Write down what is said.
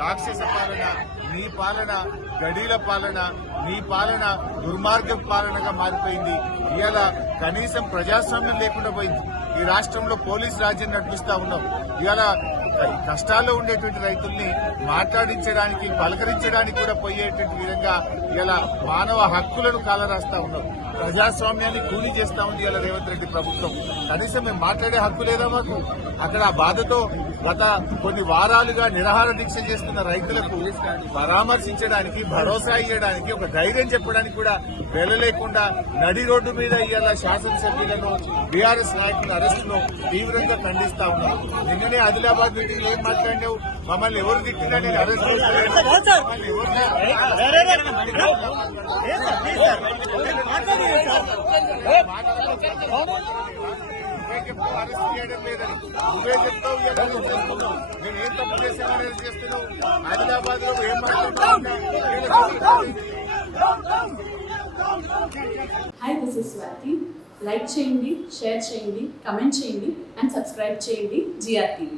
రాక్షస పాలన, నీ పాలన గడీల పాలన, నీ పాలన దుర్మార్గ పాలనగా మారిపోయింది. ఇవాళ కనీసం ప్రజాస్వామ్యం లేకుండా పోయింది. ఈ రాష్ట్రంలో పోలీస్ రాజ్యం నడిపిస్తా ఉన్నాం. ఇవాళ కష్టాల్లో ఉండేటువంటి రైతుల్ని మాట్లాడించడానికి, పలకరించడానికి కూడా పోయేటువంటి విధంగా ఇలా మానవ హక్కులను కాలరాస్తా ఉన్నాం. ప్రజాస్వామ్యాన్ని కూలి చేస్తా ఉంది ఇలా రేవంత్ రెడ్డి ప్రభుత్వం. కనీసం మేము మాట్లాడే హక్కు లేదా మాకు? అక్కడ ఆ బాధతో గత కొన్ని వారాలుగా నిరాహార దీక్ష చేస్తున్న రైతులకు పరామర్శించడానికి, భరోసా ఇవ్వడానికి, ఒక ధైర్యం చెప్పడానికి కూడా వెళ్ళలేకుండా నడి రోడ్డు మీద ఇవాళ శాసనసభ్యులను, బీఆర్ఎస్ నాయకుల అరెస్టును తీవ్రంగా ఖండిస్తా ఉన్నాం. నిన్ననే ఆదిలాబాద్ మీటింగ్ ఏం మాట్లాడినావు? మమ్మల్ని ఎవరు తిట్టినా నేను అరెస్ట్ అరెస్ట్ చేయడం లేదని నువ్వే చెప్తావు. నేను ఏం తప్పు చేశానని చేస్తున్నావు? ఆదిలాబాద్ లో ఏం మాట్లాడుతున్నావు? Hi, this is Swathi. Like చేయండి, షేర్ చేయండి, కమెంట్ చేయండి అండ్ సబ్స్క్రైబ్ చేయండి GR TV.